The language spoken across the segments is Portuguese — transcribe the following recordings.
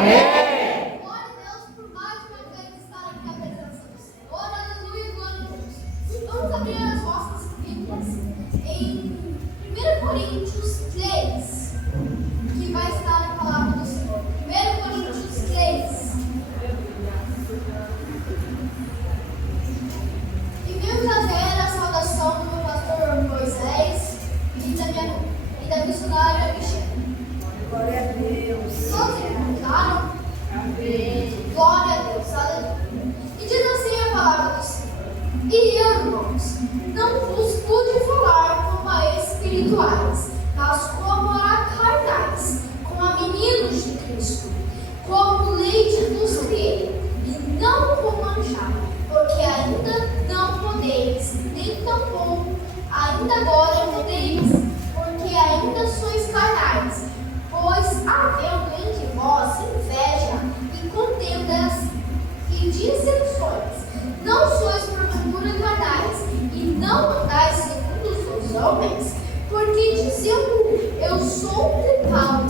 Amém. Glória a Deus por mais uma vez estar aqui na presença do Senhor. Aleluia, glória a Deus. Vamos abrir as nossas Bíblias em 1 Coríntios 3, que vai estar na palavra do Senhor. 1 Coríntios 3. E venho trazer a saudação do meu pastor Moisés e da missionária Michelle. Glória a Deus. Todos encontraram? Amém. Glória a Deus, aleluia. E diz assim a palavra do Senhor: E irmãos, não vos pude falar como a espirituais, mas como a carnais, como a meninos de Cristo, como leite vos criei, e não como manchado, porque ainda não podeis, nem tampouco ainda agora podeis, porque ainda sois carnais. Pois havendo entre vós inveja e contendas e dissensões, não sois porventura carnais, e não andais segundo os homens, porque dizendo eu sou de Paulo,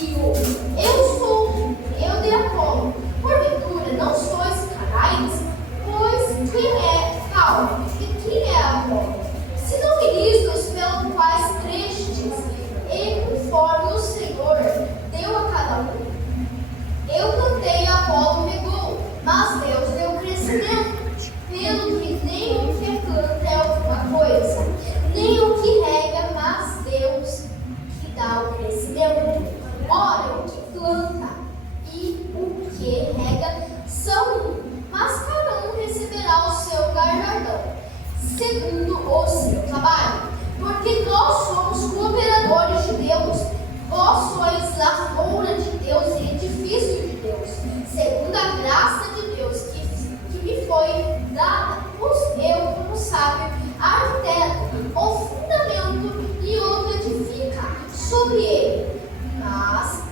e eu de Apolo, porventura não sois carnais? Pois quem é Paulo e quem é Apolo? Se não ministros pelos quais crestes, e conforme o Senhor deu a cada um. Eu plantei, Apolo regou, mas Deus deu crescimento. Pelo que nem o que planta é alguma coisa, nem o que rega, mas Deus que dá o crescimento. Ora, o que planta e o que rega são um, mas cada um receberá o seu galardão, segundo o seu trabalho. Porque nós somos cooperadores de Deus, vós sois lavoura de Deus e edifício de Deus, segundo a graça de Deus que me foi dada. Eu, como sábio arquiteto, o fundamento e outro edifica sobre ele. Mas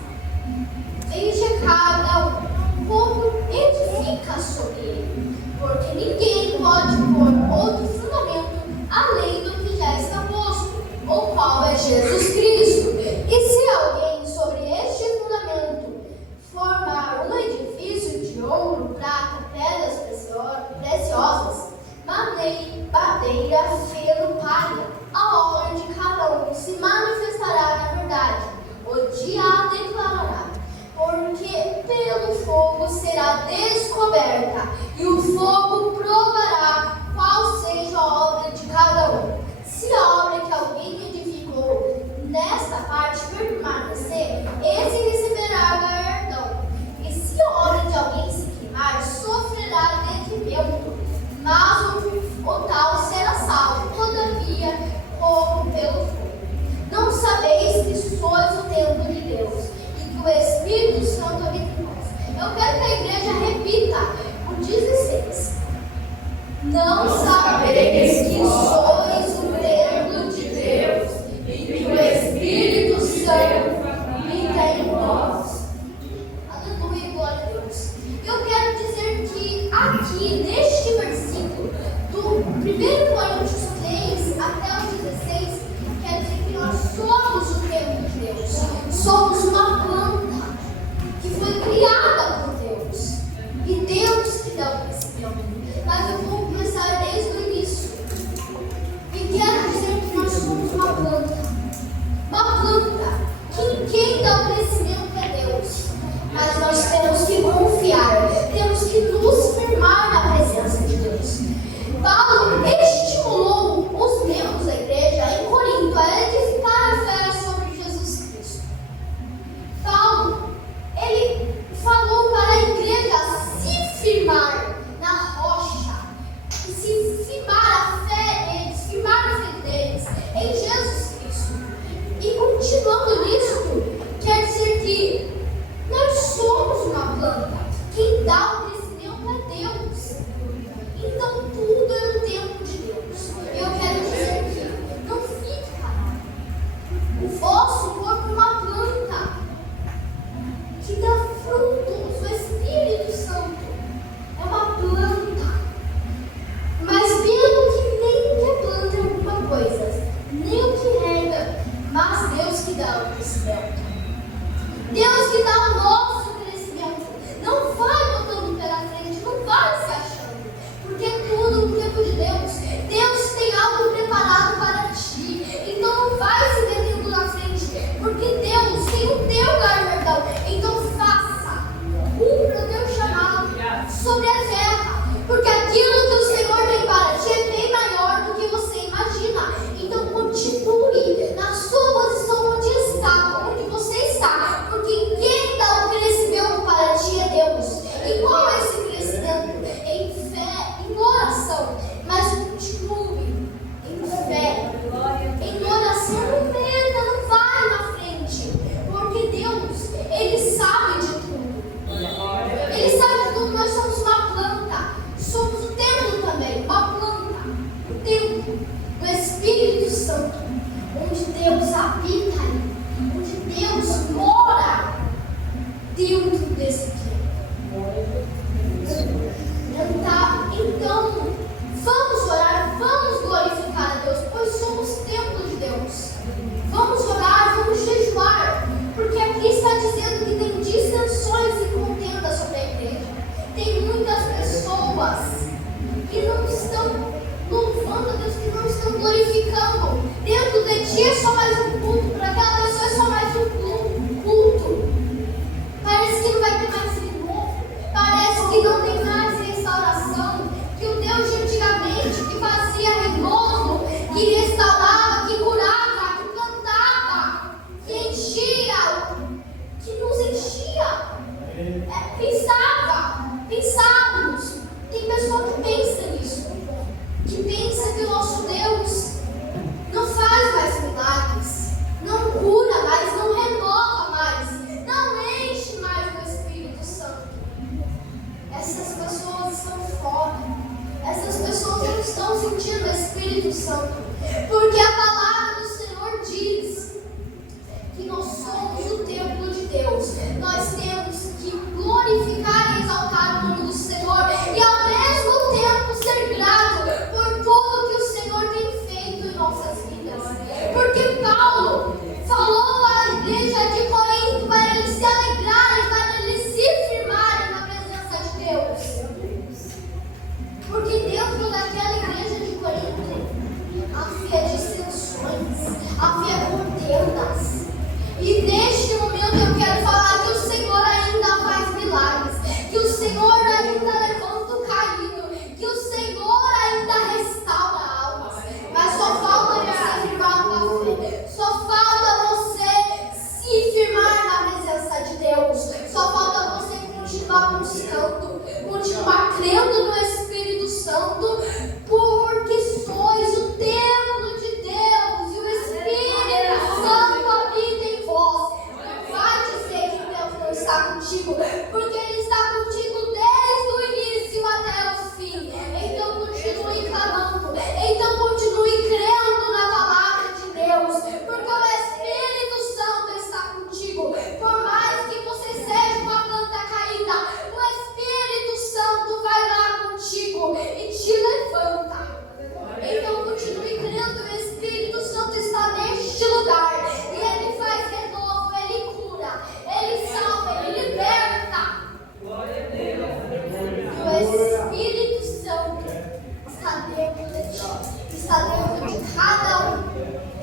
veja cada um como edifica sobre ele, porque ninguém pode pôr outro fundamento além do que já está posto, o qual é Jesus Cristo. E se alguém sobre este fundamento formar um edifício de ouro, prata, pedras preciosas, madeira, feno, palha, a obra de cada um se manifestará na verdade, o dia a declarará, porque pelo fogo será descoberta, e o fogo provará qual seja a obra de cada um. Se a obra que alguém edificou nesta parte permanecer, esse receberá galardão. E se a obra de alguém se queimar, sofrerá detrimento, mas o tal será salvo, todavia, como pelo fogo. Não sabeis que sois o templo de Deus e que o Espírito Santo habita em vós. Eu quero que a igreja repita o 16. Não sabeis que sois o templo de Deus e que o Espírito Santo habita em vós. Aleluia, glória a Deus. Eu quero dizer que aqui, neste versículo, do 1 Coríntios 3 até o 16, quer dizer que nós somos o templo de Deus. Somos uma planta que foi criada por Deus. E Deus que dá o crescimento. Mas eu vou começar desde o início. E quero dizer que nós somos uma planta. Uma planta que quem dá o crescimento é Deus. Mas nós temos que confiar. Temos que nos firmar na presença de Deus. Paulo estimulou os membros da igreja em Corinto a edificar a fé sobre Jesus Cristo. Paulo, ele falou para a igreja se firmar na rocha, se firmar a fé deles, firmar a fé deles em Jesus Cristo. E continuando nisso, quer dizer que nós somos uma planta. Quem dá o crescimento é Deus. Então tudo é no tempo de Deus. Eu quero dizer que não fique parado. O vosso corpo é uma planta que dá frutos. O Espírito Santo é uma planta. Mas pelo que nem o que planta é alguma coisa, nem o que rega, mas Deus que dá o crescimento. Deus que dá o nosso crescimento. dentro desse tempo. Então, vamos orar, vamos glorificar a Deus, pois somos templo de Deus. Vamos orar, vamos jejuar, porque aqui está dizendo que tem dissensões e contendas sobre a igreja. Tem muitas pessoas que não estão louvando a Deus, que não estão glorificando. Dentro de ti é só mais um culto, para aquela pessoa é só mais um culto. Parece que não vai ter mais renovo, parece que não tem mais restauração, que o Deus de antigamente que fazia renovo, que restaurava, que curava, que cantava, que enchia, que nos enchia, pensávamos. Tem pessoa que pensa nisso, que pensa que o nosso Deus não faz mais milagres, não cura mais, não renova mais, não enche mais o Espírito Santo. Essas pessoas estão fora, essas pessoas não estão sentindo o Espírito Santo, porque a palavra do Senhor diz que nós somos o templo de Deus. Nós temos que glorificar e exaltar o nome do Senhor e ao mesmo tempo ser grato por tudo que o Senhor tem feito em nossas vidas. Porque Paulo falou à igreja de Corinto para eles se alegrarem, para eles se firmarem na presença de Deus. Porque dentro daquela igreja de Corinto havia dissensões, havia contendas. E neste momento eu quero falar que o Senhor ainda faz milagres, que o Senhor ainda levanta o caído, que o Senhor ainda restaura almas. Mas só falta você firmar uma fé, só falta você se firmar na presença de Deus, só falta você continuar buscando, continuar crendo no Espírito Santo, porque sois o templo de Deus e o Espírito Santo habita em vós. Não vai dizer que Deus não está contigo, porque Ele está contigo desde o início até o fim. Então continue clamando, então continue crendo na palavra de Deus, porque o Espírito Santo está contigo. Por mais que você seja uma planta caída, o Espírito Santo vai lá contigo e te levanta. Então continue crendo, o Espírito Santo está neste lugar e Ele faz renovo, Ele cura, Ele salva, Ele liberta. O Espírito Santo está dentro de ti, está dentro de cada um.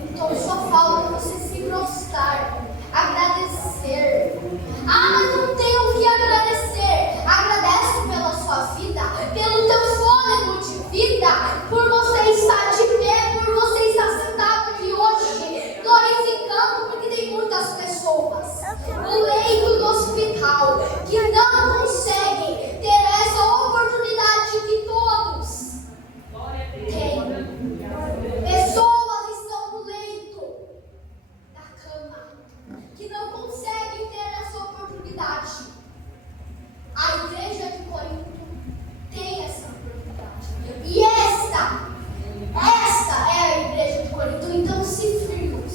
Então só falta você se prostrar, agradecer. Ah, mas não tenho o que agradecer. Agradece pela sua vida, pelo teu fôlego de vida, por você estar de pé, por você estar sentado aqui hoje, glorificando, porque tem muitas pessoas no leito do hospital que não conseguem ter essa oportunidade que todos têm. Pessoas estão no leito da cama, que não conseguem ter essa oportunidade. A igreja de Corinto tem essa oportunidade. E esta é a igreja de Corinto. Então se firmos.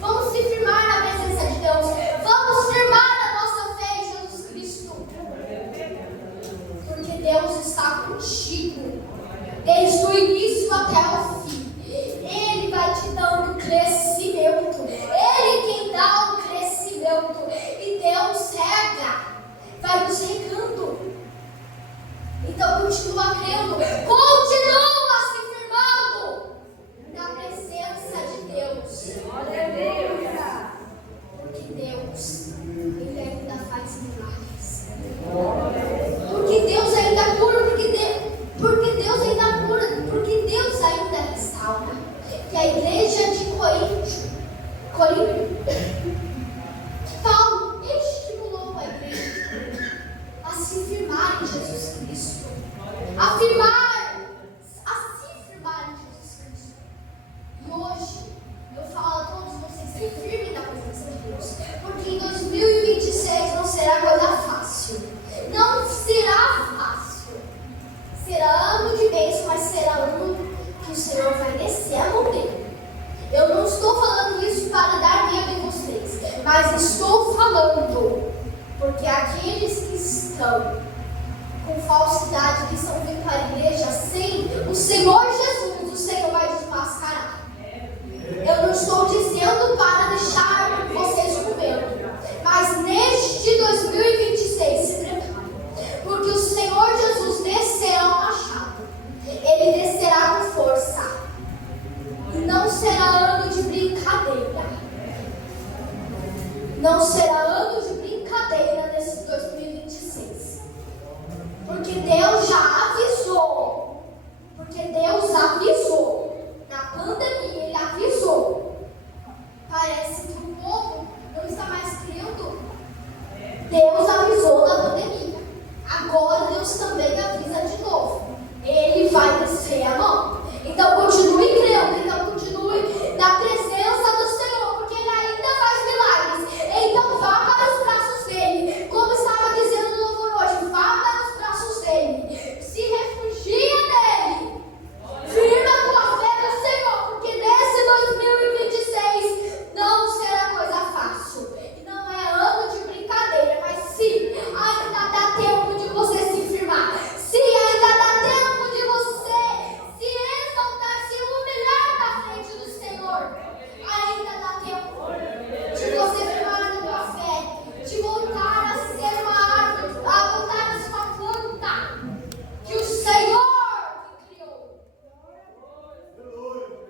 Vamos se firmar na presença de Deus. Vamos firmar a nossa fé em Jesus Cristo. Porque Deus está contigo desde o início até o fim. Ele vai te dando crescimento. Ele quem dá o crescimento. E Deus rega, vai nos regando. Então continua crendo, continua se firmando na presença de Deus. Porque Deus, Ele ainda faz milagres. Porque Deus ainda cura, porque Deus ainda cura, porque Deus ainda restaura. Que a igreja de Corinto, Paulo estimulou a igreja a se firmar em Jesus Cristo, afirmar Porque aqueles que estão com falsidade, que estão vindo para a igreja sem o Senhor Jesus, o Senhor vai desmascarar. Eu não estou dizendo para deixar vocês com medo, mas neste 2026 se preparem, porque o Senhor Jesus descerá machado, ele descerá com força, e não será ano de brincadeira, não será ano de brincadeira nesse 2026, porque Deus já avisou, na pandemia, ele avisou. Parece que o povo não está mais crendo. Deus avisou na pandemia. Agora Deus também avisa de novo. Ele vai descer a mão. Então continue crendo. Então continue na presença do Senhor, porque Ele ainda faz milagres. Então vá para os braços dEle. Como estava dizendo no louvor hoje, vá para os braços dEle. Se refugia nele. Firma a tua fé no Senhor, porque nesse 2026 não será coisa fácil. E não é ano de brincadeira, mas sim, ainda dá tempo de você se firmar. Sim, ainda dá tempo de você se exaltar, se humilhar na frente do Senhor. Ainda dá tempo de você firmar na tua fé, de voltar a ser uma árvore, a voltar a ser uma planta que o Senhor que criou.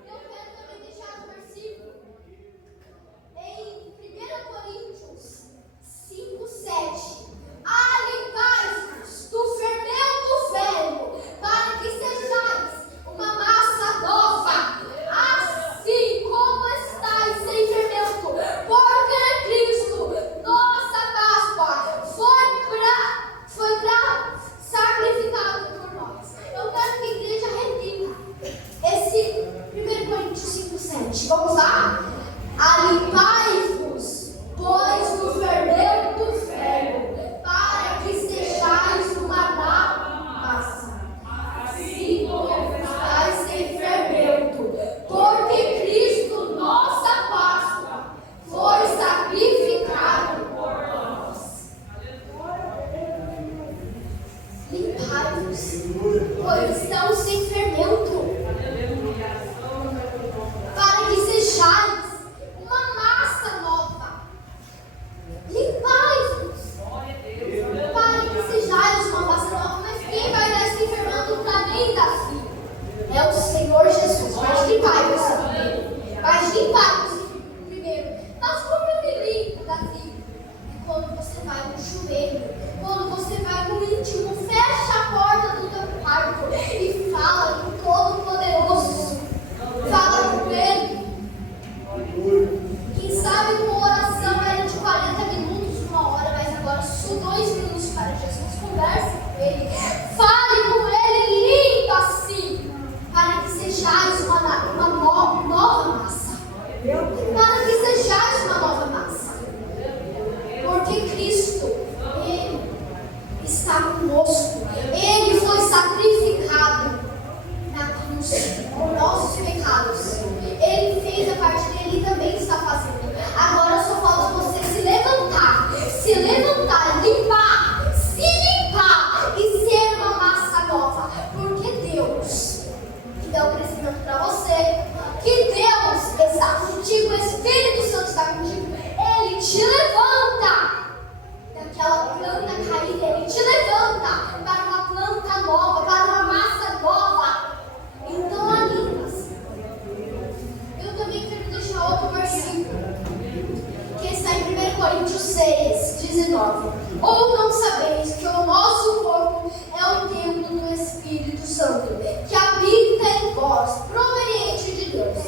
Eu quero também deixar um versículo em 1 Coríntios 5:7. Alimentai-vos do fermento velho, para que sejais uma massa nova, assim como estáis sem fermento, porque Cristo, nossa Páscoa, foi sacrificado por nós. Eu quero que a igreja repita esse 1 Coríntios 5:7. Vamos lá? Alimentai-vos, pois, do fermento velho, para que sejais uma nova massa, assim como estáis sem fermento, porque Cristo, nossa Páscoa, foi sacrificado por nós. Limpai-vos, pois estão sem fermento, para que sejais uma massa nova. Limpai-vos, para que sejais uma massa nova. Mas quem vai dar esse fermento para mim, Davi? É o Senhor Jesus. Mas limpai-vos primeiro. Mas limpai-vos primeiro. Mas como eu me limpo, Davi? É quando você vai no chuveiro, quando você vai no íntimo, fecha a porta do teu quarto e fala com o Todo-Poderoso. Fala com Ele. Quem sabe uma oração era de 40 minutos, 1 hora, mas agora só 2 minutos para Jesus. Converse com Ele. Fale com Ele, limpa assim, para que sejais uma nova massa. Para que sejais uma nova massa. Porque Cristo, Ele está conosco. Ele foi sacrificado na cruz por nossos pecados. Ele fez a parte dele e também está fazendo. Agora só falta você se levantar, limpar, se limpar e ser uma massa nova. Porque Deus, que dá o crescimento para você, que Deus está contigo, o Espírito Santo está contigo, Ele te levanta daquela planta caída, Ele te levanta para uma planta nova, para uma massa nova. Então alinha-se. Eu também quero deixar outro versículo, que está em 1 Coríntios 6:19. Ou não sabeis que o nosso corpo é o templo do Espírito Santo, que habita em vós, proveniente de Deus,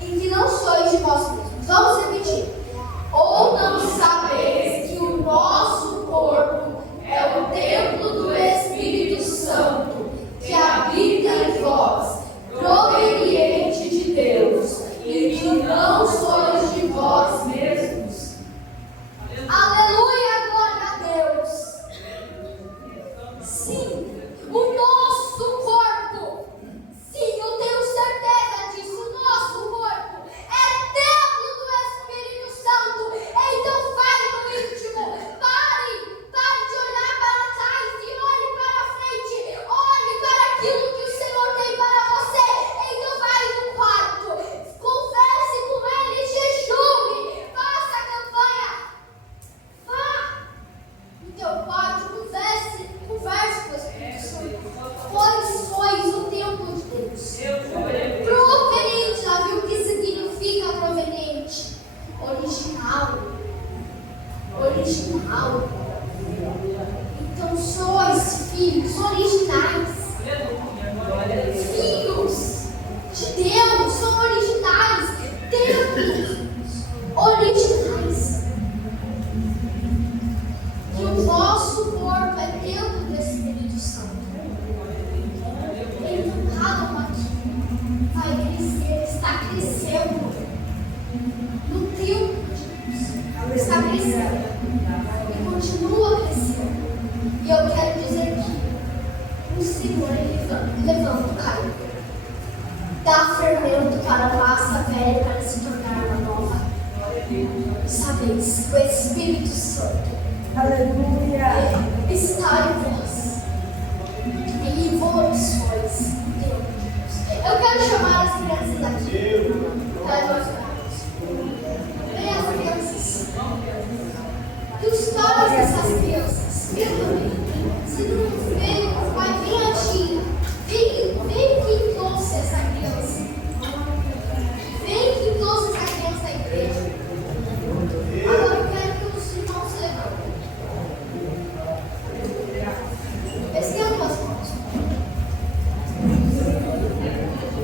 e que não sois de vós mesmos. Vamos repetir. Ou não sabeis que o nosso corpo é o templo do Espírito Santo, que habita em vós, proveniente de Deus, e que não sois de vós mesmos. Aleluia, glória a Deus. Sim, o nosso corpo, sim, eu tenho certeza disso, o nosso corpo é templo do Espírito Santo. Então vai no original. Então sois filhos originais. Filhos de Deus são originais. Templos originais. Que o vosso corpo é templo do Espírito Santo. Então cada um aqui vai crescer, está crescendo no templo de Deus. Está crescendo e continua crescendo. E eu quero dizer que o Senhor levanta o caído, dá fermento para a massa velha para se tornar uma nova. Sabeis, o Espírito Santo, Aleluia. está em vós e vós sois Deus. Eu quero chamar as crianças aqui para nós orarmos. Vem as crianças. E os pais dessas crianças, se não veio, vai vir a tia. Vem quem trouxe essa criança. Vem quem trouxe essa criança à igreja. Agora eu quero que os irmãos se levantem. Estenda as mãos.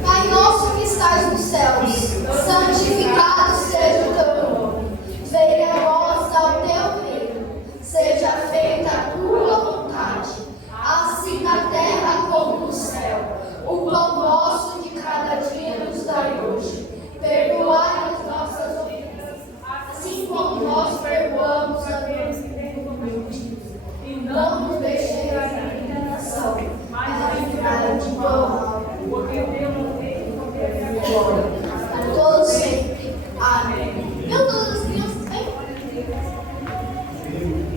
Pai nosso que estás nos céus, santificado seja o teu nome. Venha a nós o teu reino. Seja feita a tua vontade, assim na terra como no céu. O pão nosso de cada dia nos dai hoje. Perdoai as nossas ofensas, assim como nós perdoamos a Deus que tem cometido. E não nos deixeis cair em tentação, mas livrai-nos de mal. Porque temos feito com glória para todos sempre. Amém. Meu Deus, as crianças vêm.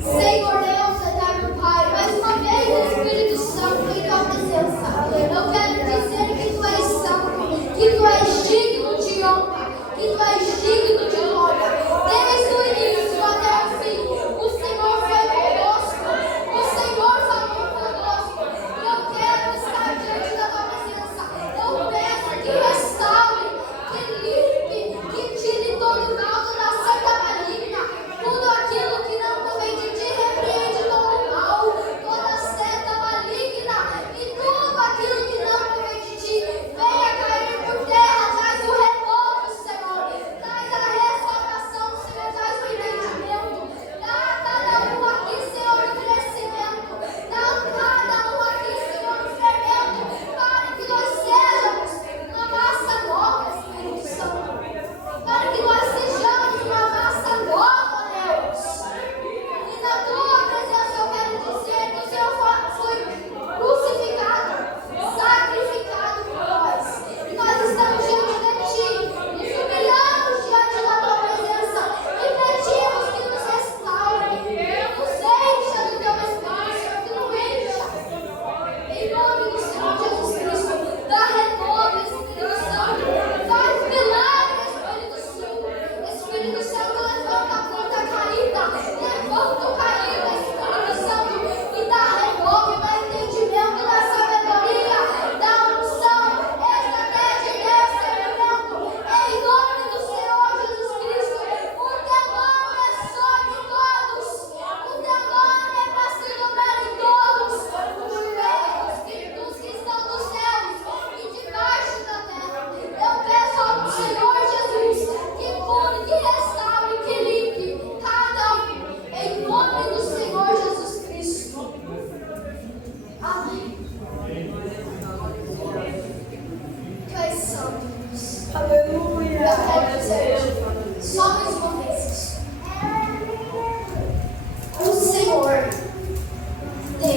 Senhor Deus, eterno Pai, mais uma vez o Espírito Santo em tua presença. Eu quero dizer que tu és santo, que tu és digno de honra, que tu és digno de glória. Desde o início até o fim, o Senhor foi conosco, o Senhor falou conosco. E eu quero estar diante da tua presença. Eu peço que restaure, que limpe, que tire todo o caldo da seta maligna, tudo aquilo que não provém de ti, repreende todo o mal, toda seta maligna e tudo aquilo que não provém de ti, venha cair por terra, traz o renovo, Senhor, traz a restauração, Senhor, traz o entendimento, dá a cada um aqui, Senhor, o crescimento, dá a cada um aqui, Senhor, o fermento, para que nós sejamos uma massa nova, Espírito Santo, para que nós sejamos uma massa nova, Deus. E na tua presença eu quero dizer que o Senhor foi crucificado, sacrificado por nós. E nós estamos diante de ti, nos humilhamos diante da tua presença e pedimos que nos restaure, nos encha do teu Espírito, que nos encha. Em nome do Senhor Jesus Cristo, dá renovo, Espírito Santo, faz milagre, Espírito Santo. Espírito Santo, levanta a ponta caída, levanta o caído, Espírito Santo, e dá renovo, dá entendimento, dá sabedoria, dá unção, estratégia e discernimento. Em nome do Senhor Jesus Cristo, o teu nome é sobre todos, o teu nome é para se dobrar em todos, os joelhos dos que estão nos céus e debaixo da terra. Eu peço ao Senhor Jesus que cure, que restaure, que limpe cada um, em nome do Senhor Jesus Cristo. Amém. Tu és santo, Deus. Aleluia. Eu quero dizer, só mais uma vez isso. O Senhor tem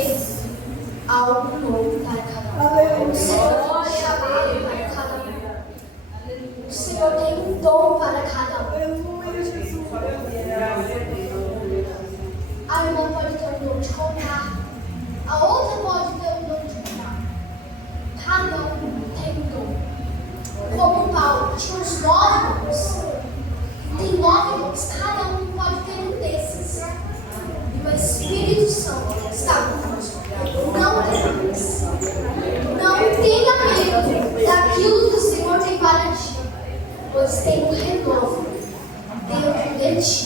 algo novo para cada um. O Senhor tem um chamado para cada um. O Senhor tem um dom para cada um. Aleluia, Jesus. A irmã pode ter um dom de contar. A outra pode ter um dom de contar. Cada um tem um dom. Como Paulo tinha os 9 dons. Tem 9 dons. Cada um pode ter um desses. E o Espírito Santo está conosco. Não temas. Não tenha medo daquilo que o Senhor tem para ti. Pois tem um renovo dentro de ti.